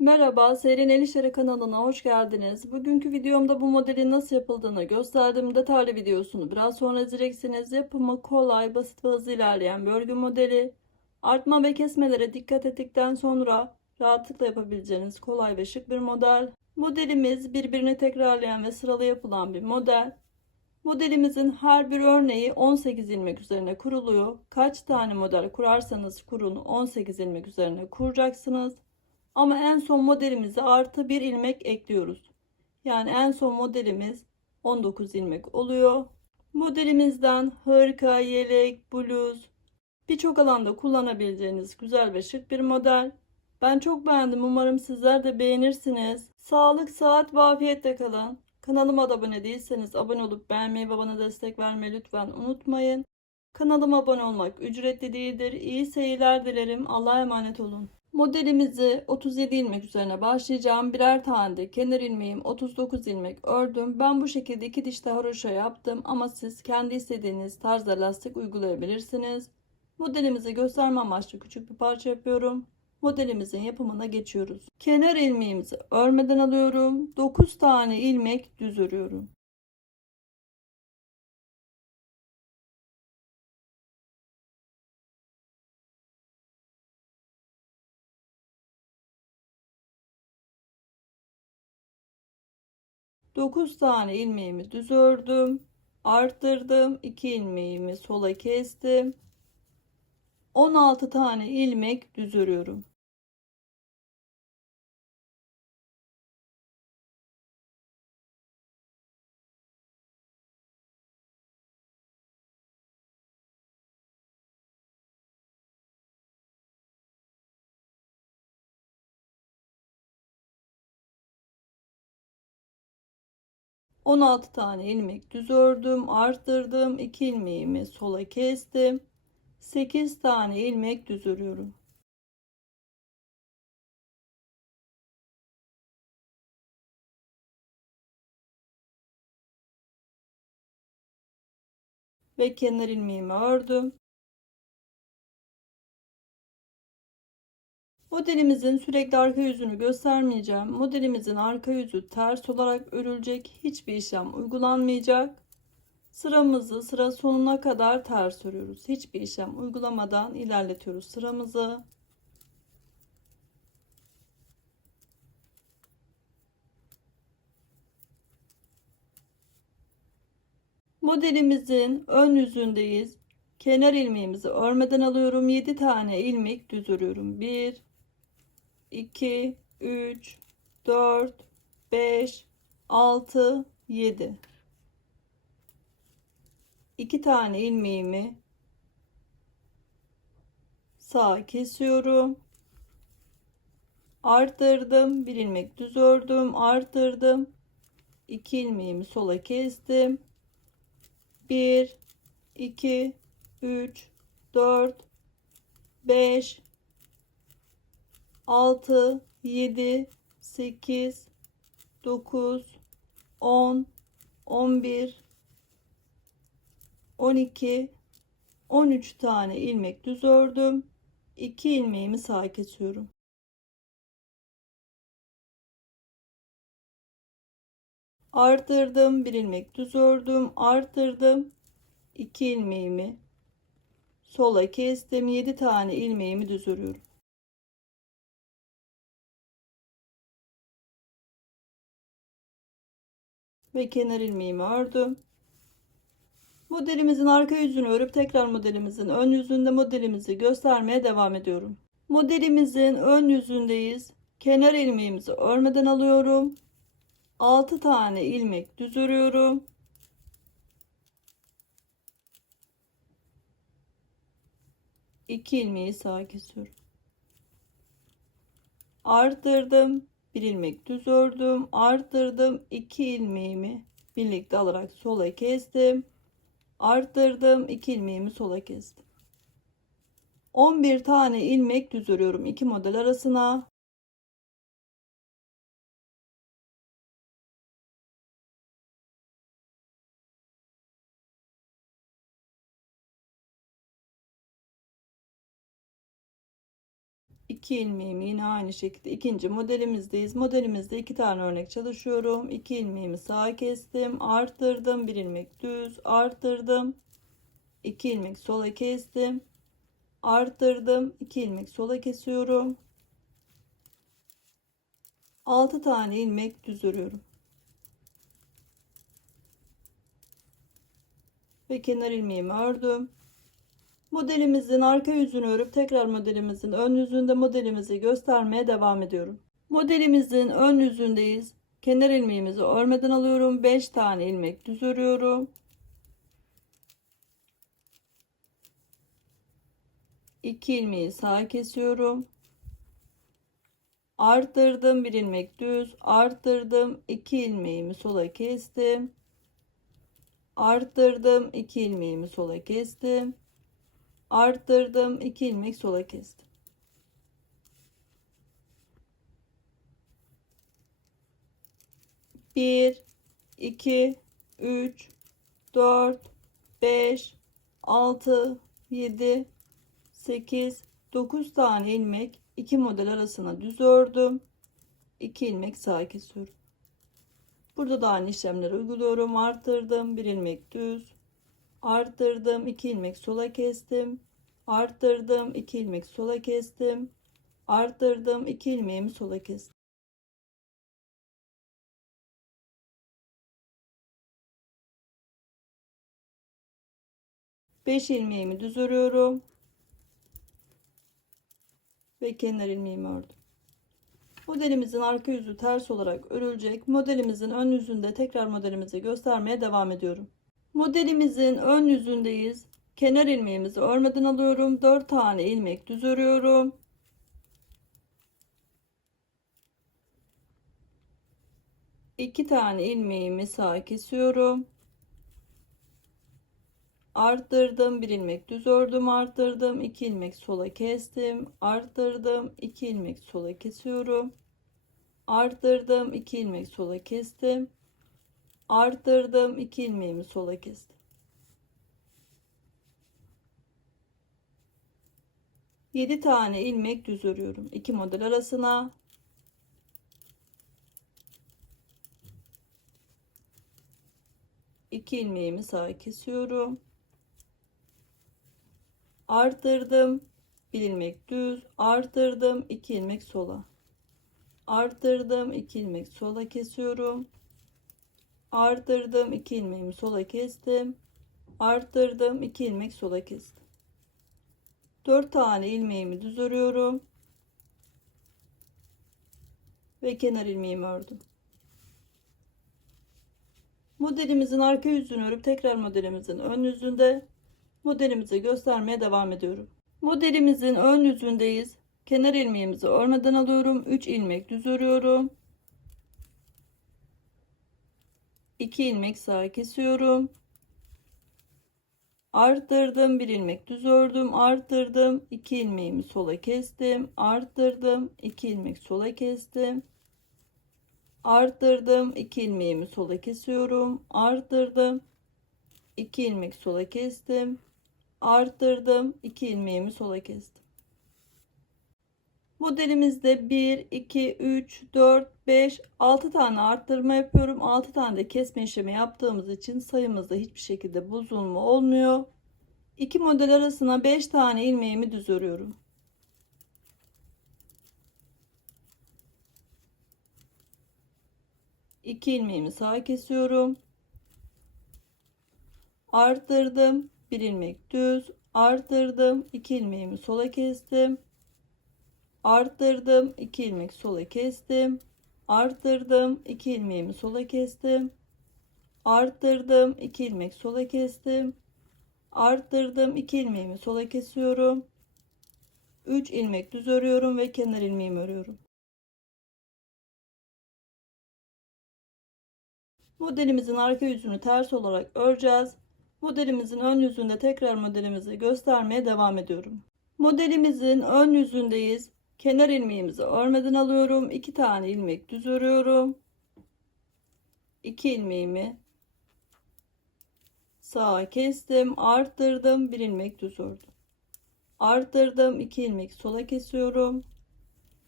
Merhaba, Serin El İşleri kanalına hoş geldiniz. Bugünkü videomda bu modelin nasıl yapıldığını gösterdim. Detaylı videosunu biraz sonra izleyeceksiniz. Yapımı kolay, basit ve hızlı ilerleyen bir örgü modeli. Artma ve kesmelere dikkat ettikten sonra rahatlıkla yapabileceğiniz kolay ve şık bir model. Modelimiz birbirini tekrarlayan ve sıralı yapılan bir model. Modelimizin her bir örneği 18 ilmek üzerine kuruluyor. Kaç tane model kurarsanız kurun 18 ilmek üzerine kuracaksınız. Ama en son modelimize artı bir ilmek ekliyoruz. Yani en son modelimiz 19 ilmek oluyor. Modelimizden hırka, yelek, bluz birçok alanda kullanabileceğiniz güzel ve şık bir model. Ben çok beğendim. Umarım sizler de beğenirsiniz. Sağlık, sıhhat ve afiyetle kalın. Kanalıma da abone değilseniz abone olup beğenmeyi ve bana destek vermeyi lütfen unutmayın. Kanalıma abone olmak ücretli değildir. İyi seyirler dilerim. Allah'a emanet olun. Modelimizi 37 ilmek üzerine başlayacağım. Birer tane de kenar ilmeğim 39 ilmek ördüm. Ben bu şekilde iki diş de haroşa yaptım ama siz kendi istediğiniz tarzda lastik uygulayabilirsiniz. Modelimizi gösterme amaçlı küçük bir parça yapıyorum. Modelimizin yapımına geçiyoruz. Kenar ilmeğimizi örmeden alıyorum. 9 tane ilmek düz örüyorum. 9 tane ilmeğimi düz ördüm. Arttırdım. 2 ilmeğimi sola kestim. 16 tane ilmek düz örüyorum. On altı tane ilmek düz ördüm, arttırdım. 2 ilmeğimi sola kestim. 8 tane ilmek düz örüyorum. Ve kenar ilmeğimi ördüm. Modelimizin sürekli arka yüzünü göstermeyeceğim. Modelimizin arka yüzü ters olarak örülecek. Hiçbir işlem uygulanmayacak. Sıramızı sıra sonuna kadar ters örüyoruz. Hiçbir işlem uygulamadan ilerletiyoruz sıramızı. Modelimizin ön yüzündeyiz. Kenar ilmeğimizi örmeden alıyorum. 7 tane ilmek düz örüyorum. 1, 2, 3, 4, 5, 6, 7. 2 tane ilmeğimi sağa kesiyorum. Arttırdım. 1 ilmek düz ördüm. Arttırdım. 2 ilmeğimi sola kestim. 1, 2, 3, 4, 5, 6, 7, 8, 9, 10, 11, 12, 13 tane ilmek düz ördüm. 2 ilmeğimi sağa kesiyorum. Arttırdım. 1 ilmek düz ördüm. Arttırdım. 2 ilmeğimi sola kestim. 7 tane ilmeğimi düz örüyorum. Ve kenar ilmeğimi ördüm. Modelimizin arka yüzünü örüp tekrar modelimizin ön yüzünde modelimizi göstermeye devam ediyorum. Modelimizin ön yüzündeyiz. Kenar ilmeğimizi örmeden alıyorum. 6 tane ilmek düz örüyorum. İki ilmeği sağa kesiyorum. Arttırdım. Bir ilmek düz ördüm. Arttırdım. 2 ilmeğimi birlikte alarak sola kestim. Arttırdım. 2 ilmeğimi sola kestim. 11 tane ilmek düz örüyorum iki model arasına. 2 ilmeğimi yine aynı şekilde ikinci modelimizdeyiz. Modelimizde 2 tane örnek çalışıyorum. 2 ilmeğimi sağa kestim, arttırdım, 1 ilmek düz, arttırdım, 2 ilmek sola kestim, arttırdım, 2 ilmek sola kesiyorum. 6 tane ilmek düz örüyorum. Ve kenar ilmeğimi ördüm. Modelimizin arka yüzünü örüp tekrar modelimizin ön yüzünde modelimizi göstermeye devam ediyorum. Modelimizin ön yüzündeyiz. Kenar ilmeğimizi örmeden alıyorum. 5 tane ilmek düz örüyorum. 2 ilmeği sağa kesiyorum. Arttırdım, 1 ilmek düz, arttırdım, 2 ilmeğimi sola kestim. Arttırdım, 2 ilmeğimi sola kestim. Arttırdım, 2 ilmek sola kestim. Bir, 2, 3, 4, 5, 6, 7, 8, 9 tane ilmek 2 model arasına düz ördüm. 2 ilmek sağa kesiyorum. Burada da aynı işlemleri uyguluyorum. Arttırdım, 1 ilmek düz, arttırdım, 2 ilmek sola kestim, arttırdım, 2 ilmek sola kestim, arttırdım, 2 ilmeğimi sola kestim. 5 ilmeğimi düz örüyorum ve kenar ilmeğimi ördüm. Modelimizin arka yüzü ters olarak örülecek. Modelimizin ön yüzünde tekrar modelimizi göstermeye devam ediyorum. Modelimizin ön yüzündeyiz. Kenar ilmeğimizi örmeden alıyorum. 4 tane ilmek düz örüyorum. 2 tane ilmeğimi sağa kesiyorum. Arttırdım, 1 ilmek düz ördüm, arttırdım, 2 ilmek sola kestim, arttırdım, 2 ilmek sola kesiyorum. Arttırdım, 2 ilmek sola kestim. Arttırdım, 2 ilmeğimi sola kestim. 7 tane ilmek düz örüyorum. 2 model arasına. İki ilmeğimi sağa kesiyorum. Arttırdım, 1 ilmek düz, arttırdım, 2 ilmek sola. Arttırdım, 2 ilmek sola kesiyorum. Arttırdım, 2 ilmeğimi sola kestim. Arttırdım, 2 ilmek sola kestim. 4 tane ilmeğimi düz örüyorum ve kenar ilmeğimi ördüm. Modelimizin arka yüzünü örüp tekrar modelimizin ön yüzünde modelimizi göstermeye devam ediyorum. Modelimizin ön yüzündeyiz. Kenar ilmeğimizi örmeden alıyorum. 3 ilmek düz örüyorum. 2 ilmek sağa kesiyorum. Arttırdım, 1 ilmek düz ördüm, arttırdım, 2 ilmeğimi sola kestim, arttırdım, 2 ilmek sola kestim, arttırdım, 2 ilmeğimi sola kesiyorum, arttırdım, 2 ilmek sola kestim, arttırdım, 2 ilmeğimi sola kestim. Modelimizde 1, 2, 3, 4, 5, 6 tane arttırma yapıyorum. 6 tane de kesme işlemi yaptığımız için sayımızda hiçbir şekilde bozulma olmuyor. 2 model arasına 5 tane ilmeğimi düz örüyorum. İki ilmeğimi sağa kesiyorum. Arttırdım, 1 ilmek düz, arttırdım, 2 ilmeğimi sola kestim. Arttırdım, 2 ilmek sola kestim. Arttırdım, 2 ilmeğimi sola kestim. Arttırdım, 2 ilmek sola kestim. Arttırdım, 2 ilmeğimi sola kesiyorum. 3 ilmek düz örüyorum ve kenar ilmeğimi örüyorum. Modelimizin arka yüzünü ters olarak öreceğiz. Modelimizin ön yüzünde tekrar modelimizi göstermeye devam ediyorum. Modelimizin ön yüzündeyiz. Kenar ilmeğimizi örmeden alıyorum. 2 tane ilmek düz örüyorum. 2 ilmeğimi sağa kestim, arttırdım, 1 ilmek düz ördüm. Arttırdım, 2 ilmek sola kesiyorum.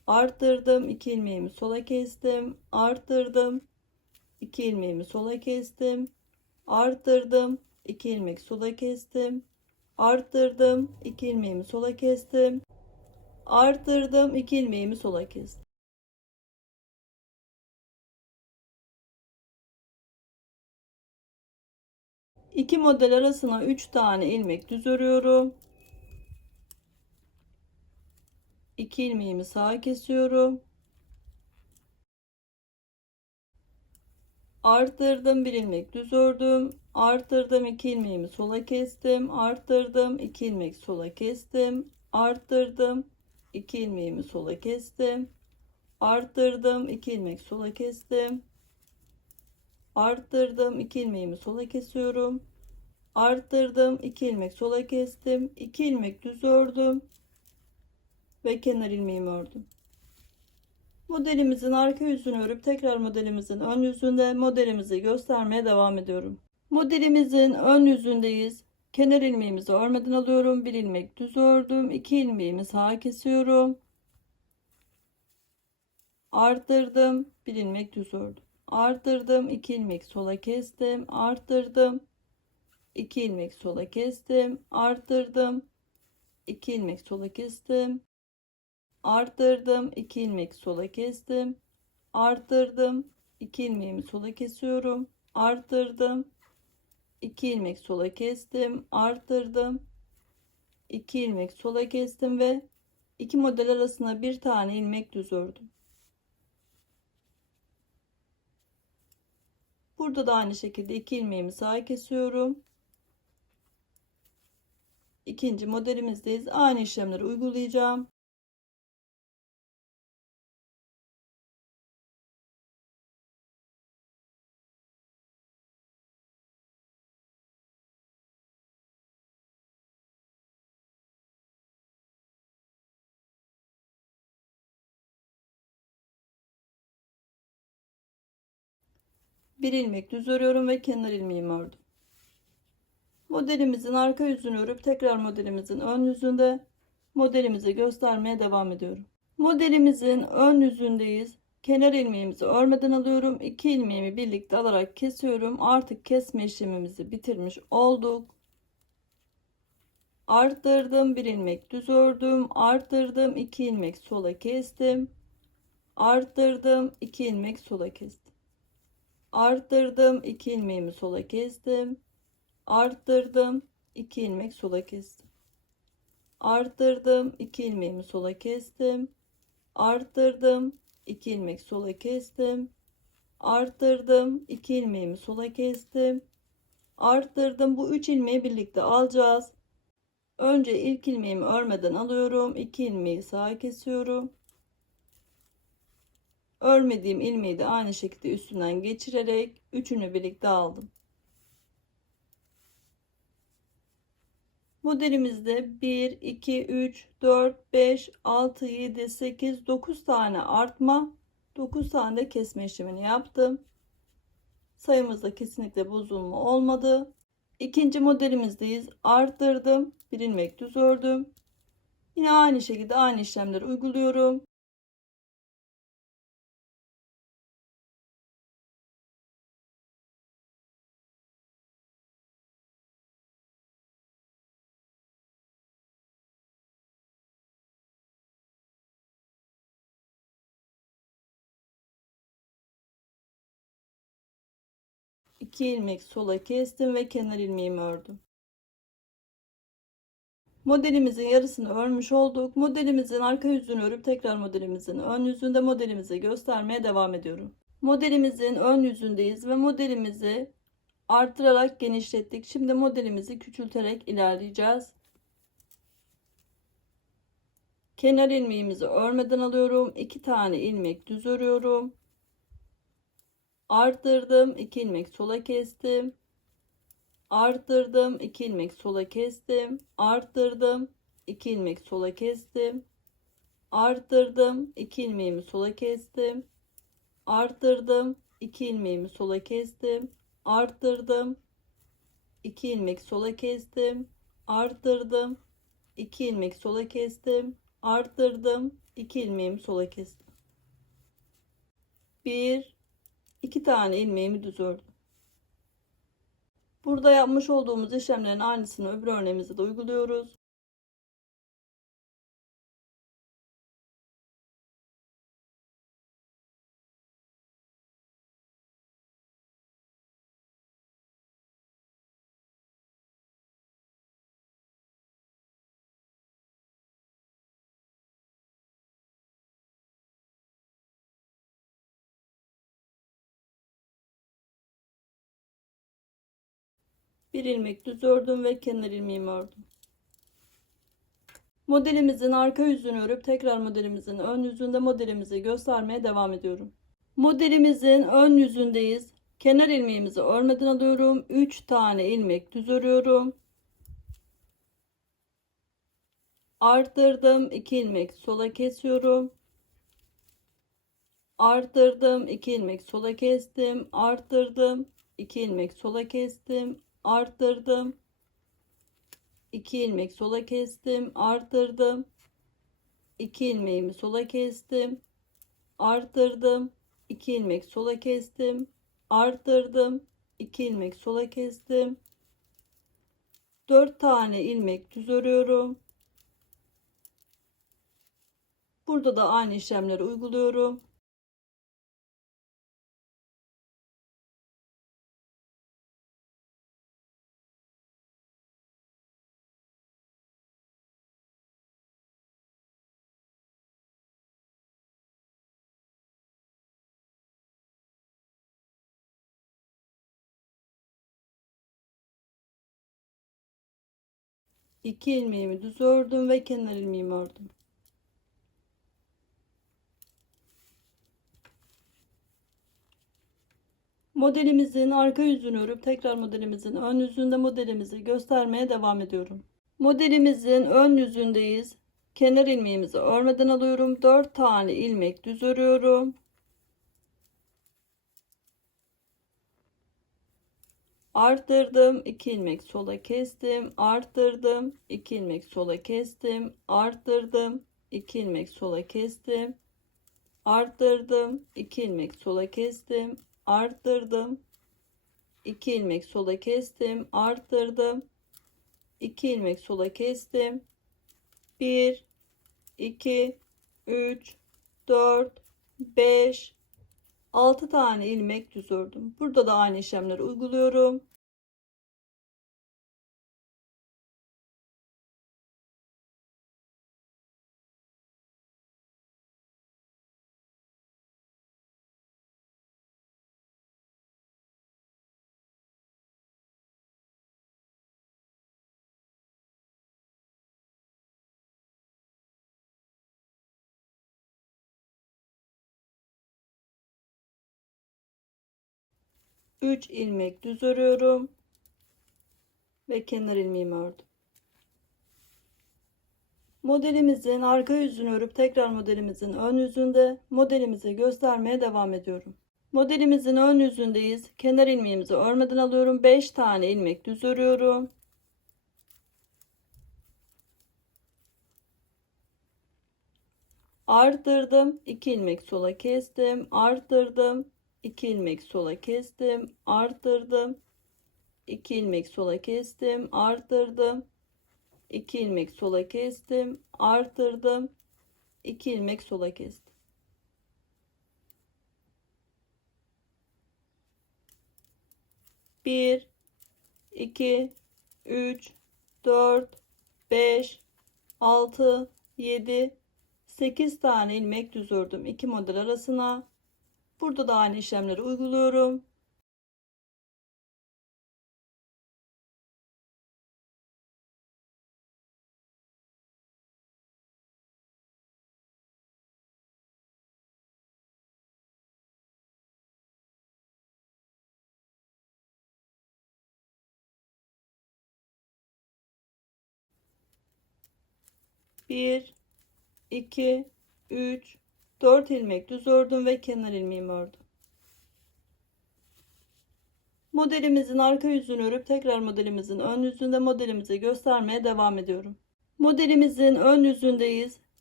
arttırdım, 2 ilmeğimi sola kestim, arttırdım, 2 ilmeğimi sola kestim, arttırdım, 2 ilmek sola kestim, arttırdım, 2 ilmeğimi sola kestim, arttırdım, 2 ilmeğimi sola kestim. İki model arasına 3 tane ilmek düz örüyorum. 2 ilmeğimi sağa kesiyorum. Arttırdım, bir ilmek düz ördüm. Arttırdım, 2 ilmeğimi sola kestim. Arttırdım, 2 ilmek sola kestim. Arttırdım, 2 ilmeğimi sola kestim. Arttırdım, 2 ilmek sola kestim. Arttırdım, 2 ilmeğimi sola kesiyorum. Arttırdım, 2 ilmek sola kestim. 2 ilmek düz ördüm ve kenar ilmeğimi ördüm. Modelimizin arka yüzünü örüp tekrar modelimizin ön yüzünde modelimizi göstermeye devam ediyorum. Modelimizin ön yüzündeyiz. Kenar ilmeğimizi örmeden alıyorum. Bir ilmek düz ördüm. 2 ilmeğimi sağa kesiyorum. Arttırdım. Bir ilmek düz ördüm. Arttırdım. 2 ilmek sola kestim. Arttırdım. 2 ilmek sola kestim. Arttırdım. 2 ilmek sola kestim. Arttırdım, 2 ilmek sola kestim, arttırdım, 2 ilmeğimi sola kesiyorum, arttırdım, 2 ilmek sola kestim, arttırdım, 2 ilmek sola kestim ve iki model arasına bir tane ilmek düz ördüm. Burada da aynı şekilde 2 ilmeğimi sağa kesiyorum. İkinci modelimizdeyiz. Aynı işlemleri uygulayacağım. Bir ilmek düz örüyorum ve kenar ilmeğimi ördüm. Modelimizin arka yüzünü örüp tekrar modelimizin ön yüzünde modelimizi göstermeye devam ediyorum. Modelimizin ön yüzündeyiz. Kenar ilmeğimizi örmeden alıyorum. 2 ilmeğimi birlikte alarak kesiyorum. Artık kesme işlemimizi bitirmiş olduk. Arttırdım, bir ilmek düz ördüm. Arttırdım, 2 ilmek sola kestim. Arttırdım, 2 ilmek sola kestim. Arttırdım, 2 ilmeğimi sola kestim. Arttırdım, 2 ilmek sola kestim. Arttırdım, 2 ilmeğimi sola kestim. Arttırdım, 2 ilmek sola kestim. Arttırdım, 2 ilmeğimi sola kestim. Arttırdım. Bu 3 ilmeği birlikte alacağız. Önce ilk ilmeğimi örmeden alıyorum. 2 ilmeği sağa kesiyorum. Örmediğim ilmeği de aynı şekilde üstünden geçirerek üçünü birlikte aldım. Modelimizde 1, 2, 3, 4, 5, 6, 7, 8, 9 tane artma, 9 tane de kesme işlemini yaptım. Sayımızda kesinlikle bozulma olmadı. İkinci modelimizdeyiz. Arttırdım. Bir ilmek düz ördüm. Yine aynı şekilde aynı işlemleri uyguluyorum. İki ilmek sola kestim ve kenar ilmeğimi ördüm. Modelimizin yarısını örmüş olduk. Modelimizin arka yüzünü örüp tekrar modelimizin ön yüzünde modelimizi göstermeye devam ediyorum. Modelimizin ön yüzündeyiz ve modelimizi arttırarak genişlettik. Şimdi modelimizi küçülterek ilerleyeceğiz. Kenar ilmeğimizi örmeden alıyorum. 2 tane ilmek düz örüyorum. Arttırdım, 2 ilmek sola kestim. Arttırdım, 2 ilmek sola kestim. Arttırdım, 2 ilmek sola kestim. Arttırdım, 2 ilmeğimi sola kestim. Arttırdım, 2 ilmeğimi sola kestim. Arttırdım, 2 ilmek sola kestim. Arttırdım, 2 ilmek sola kestim. Arttırdım, 2 ilmeğimi sola kestim. 1 2 tane ilmeğimi düz ördüm. Burada yapmış olduğumuz işlemlerin aynısını öbür örneğimize de uyguluyoruz. Bir ilmek düz ördüm ve kenar ilmeğimi ördüm. Modelimizin arka yüzünü örüp tekrar modelimizin ön yüzünde modelimizi göstermeye devam ediyorum. Modelimizin ön yüzündeyiz. Kenar ilmeğimizi örmeden alıyorum. 3 tane ilmek düz örüyorum. Arttırdım, 2 ilmek sola kesiyorum. Arttırdım, 2 ilmek sola kestim. Arttırdım, 2 ilmek sola kestim. Arttırdım, 2 ilmek sola kestim. Arttırdım, 2 ilmeğimi sola kestim. Arttırdım, 2 ilmek sola kestim. Arttırdım, 2 ilmek sola kestim. 4 tane ilmek düz örüyorum. Burada da aynı işlemleri uyguluyorum. İki ilmeğimi düz ördüm ve kenar ilmeğimi ördüm. Modelimizin arka yüzünü örüp tekrar modelimizin ön yüzünde modelimizi göstermeye devam ediyorum. Modelimizin ön yüzündeyiz. Kenar ilmeğimizi örmeden alıyorum. 4 tane ilmek düz örüyorum. Arttırdım, 2 ilmek sola kestim. Arttırdım, 2 ilmek sola kestim. Arttırdım, 2 ilmek sola kestim. Arttırdım, 2 ilmek sola kestim. Arttırdım, 2 ilmek sola kestim. Arttırdım, 2 ilmek sola kestim. 1 2 3 4 5 6 tane ilmek düz ördüm. Burada da aynı işlemleri uyguluyorum. Üç ilmek düz örüyorum ve kenar ilmeğimi ördüm. Modelimizin arka yüzünü örüp tekrar modelimizin ön yüzünde modelimizi göstermeye devam ediyorum. Modelimizin ön yüzündeyiz. Kenar ilmeğimizi örmeden alıyorum. 5 tane ilmek düz örüyorum. Arttırdım, 2 ilmek sola kestim. Arttırdım, 2 ilmek sola kestim. Arttırdım, 2 ilmek sola kestim. Arttırdım, 2 ilmek sola kestim. Arttırdım, 2 ilmek sola kestim. Bir, 2, 3, 4, 5, 6, 7, 8 tane ilmek düz ördüm. 2 model arasına. Burada da aynı işlemleri uyguluyorum. Bir, 2, 3, 4 ilmek düz ördüm ve kenar ilmeğimi ördüm. Modelimizin arka yüzünü örüp tekrar modelimizin ön yüzünde modelimizi göstermeye devam ediyorum. Modelimizin ön yüzündeyiz.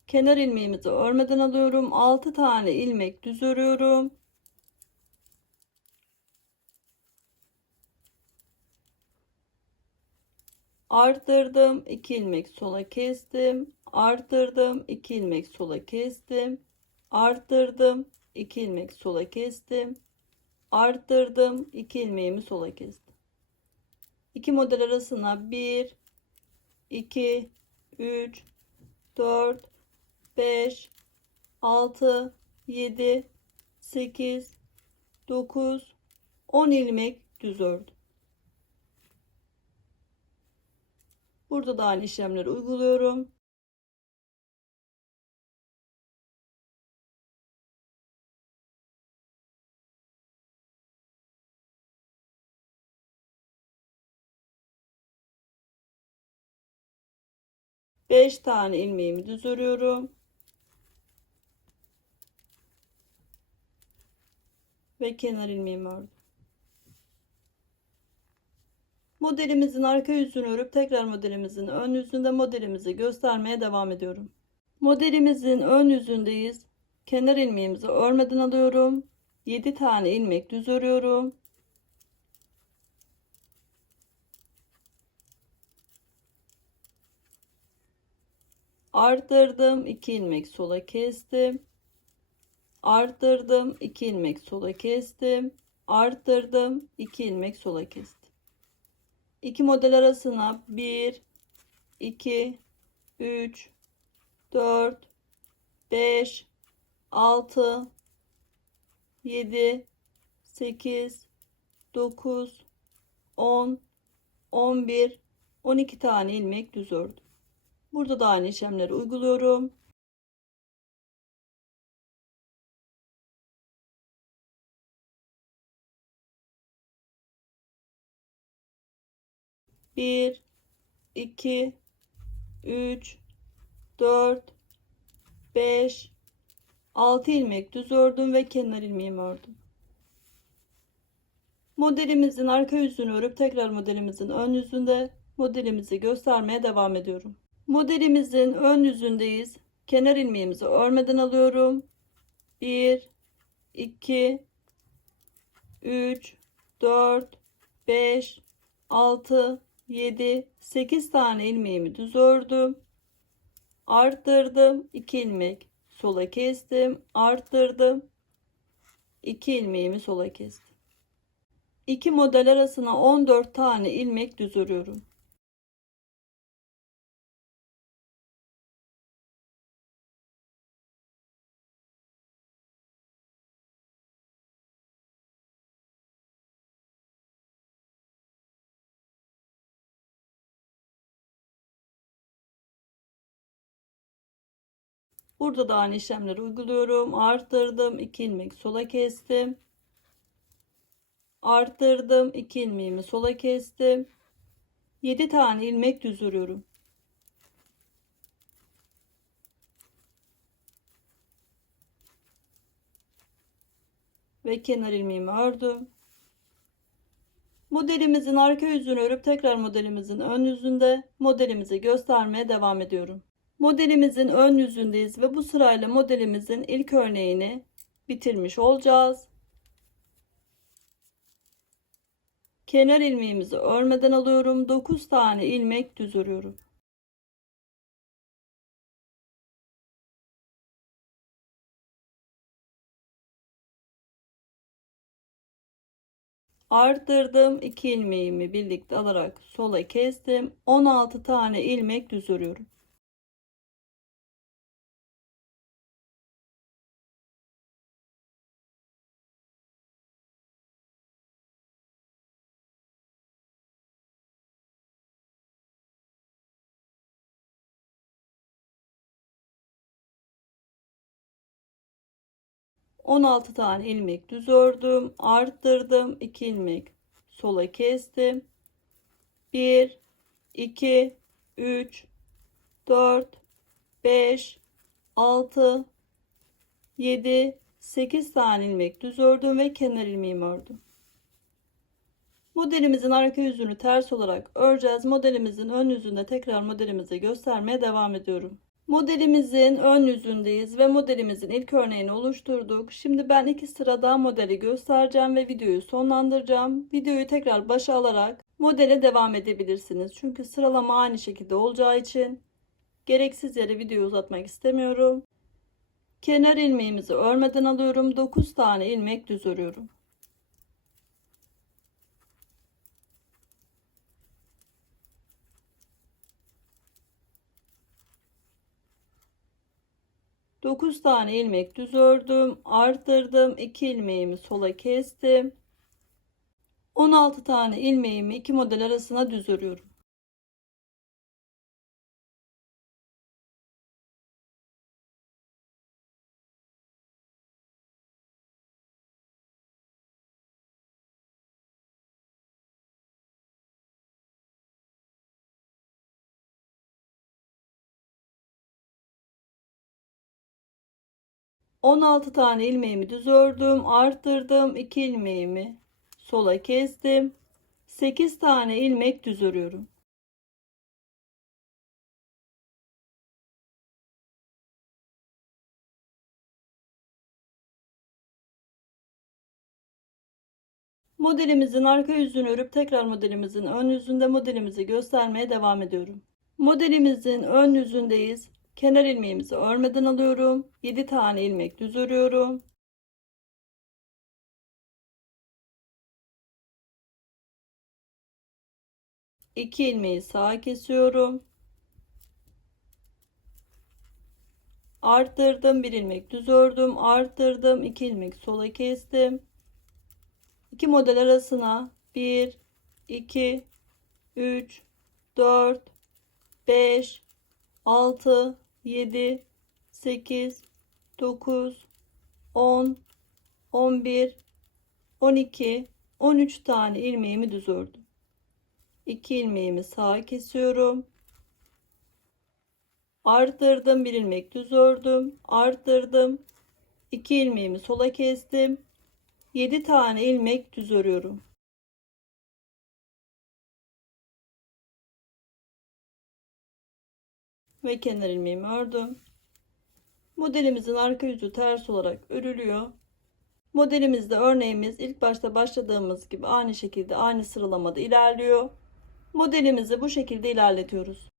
Kenar ilmeğimizi örmeden alıyorum. 6 tane ilmek düz örüyorum. Arttırdım, 2 ilmek sola kestim. Arttırdım, 2 ilmek sola kestim. Arttırdım, 2 ilmek sola kestim. Arttırdım, 2 ilmeğimi sola kestim. 2 model arasına 1 2 3 4 5 6 7 8 9 10 ilmek düz ördüm. Burada da aynı işlemleri uyguluyorum. Beş tane ilmeğimi düz örüyorum ve kenar ilmeğimi ördüm. Modelimizin arka yüzünü örüp tekrar modelimizin ön yüzünde modelimizi göstermeye devam ediyorum. Modelimizin ön yüzündeyiz. Kenar ilmeğimizi örmeden alıyorum. 7 tane ilmek düz örüyorum. Arttırdım, 2 ilmek sola kestim. Arttırdım, 2 ilmek sola kestim. Arttırdım, 2 ilmek sola kestim. 2 model arasına 1 2 3 4 5 6 7 8 9 10 11 12 tane ilmek düz ördüm. Burada da aynı işlemleri uyguluyorum. Bir 2 3 4 5 6 ilmek düz ördüm ve kenar ilmeğimi ördüm. Modelimizin arka yüzünü örüp tekrar modelimizin ön yüzünde modelimizi göstermeye devam ediyorum. Modelimizin ön yüzündeyiz. Kenar ilmeğimizi örmeden alıyorum. 1 2 3 4 5 6 7 8 tane ilmeğimi düz ördüm. Arttırdım, 2 ilmek sola kestim. Arttırdım, 2 ilmeğimi sola kestim. 2 model arasına 14 tane ilmek düz örüyorum. Burada da aynı işlemleri uyguluyorum. Arttırdım, 2 ilmek sola kestim. Arttırdım, 2 ilmeğimi sola kestim. 7 tane ilmek düz örüyorum. Ve kenar ilmeğimi ördüm. Modelimizin arka yüzünü örüp tekrar modelimizin ön yüzünde modelimizi göstermeye devam ediyorum. Modelimizin ön yüzündeyiz ve bu sırayla modelimizin ilk örneğini bitirmiş olacağız. Kenar ilmeğimizi örmeden alıyorum. 9 tane ilmek düz örüyorum. Arttırdım, 2 ilmeğimi birlikte alarak sola kestim. 16 tane ilmek düz örüyorum. On altı tane ilmek düz ördüm. Arttırdım, 2 ilmek sola kestim. 1 2 3 4 5 6 7 8 tane ilmek düz ördüm ve kenar ilmeğimi ördüm. Modelimizin arka yüzünü ters olarak öreceğiz. Modelimizin ön yüzünde tekrar modelimizi göstermeye devam ediyorum. Modelimizin ön yüzündeyiz ve modelimizin ilk örneğini oluşturduk. Şimdi ben 2 sıra daha modeli göstereceğim ve videoyu sonlandıracağım. Videoyu tekrar başa alarak modele devam edebilirsiniz. Çünkü sıralama aynı şekilde olacağı için gereksiz yere videoyu uzatmak istemiyorum. Kenar ilmeğimizi örmeden alıyorum. 9 tane ilmek düz örüyorum. Dokuz tane ilmek düz ördüm, arttırdım, 2 ilmeğimi sola kestim. 16 tane ilmeğimi iki model arasına düz örüyorum. On altı tane ilmeğimi düz ördüm, arttırdım, 2 ilmeğimi sola kestim. 8 tane ilmek düz örüyorum. Modelimizin arka yüzünü örüp tekrar modelimizin ön yüzünde modelimizi göstermeye devam ediyorum. Modelimizin ön yüzündeyiz. Kenar ilmeğimizi örmeden alıyorum. 7 tane ilmek düz örüyorum. İki ilmeği sağa kesiyorum. Arttırdım, bir ilmek düz ördüm, arttırdım, 2 ilmek sola kestim. 2 model arasına 1 2 3 4 5 6 7 8 9 10 11 12 13 tane ilmeğimi düz ördüm. 2 ilmeğimi sağa kesiyorum. Arttırdım, bir ilmek düz ördüm, arttırdım, 2 ilmeğimi sola kestim. 7 tane ilmek düz örüyorum. Ve kenar ilmeğimi ördüm. Modelimizin arka yüzü ters olarak örülüyor. Modelimizde örneğimiz ilk başta başladığımız gibi aynı şekilde aynı sıralamada ilerliyor. Modelimizi bu şekilde ilerletiyoruz.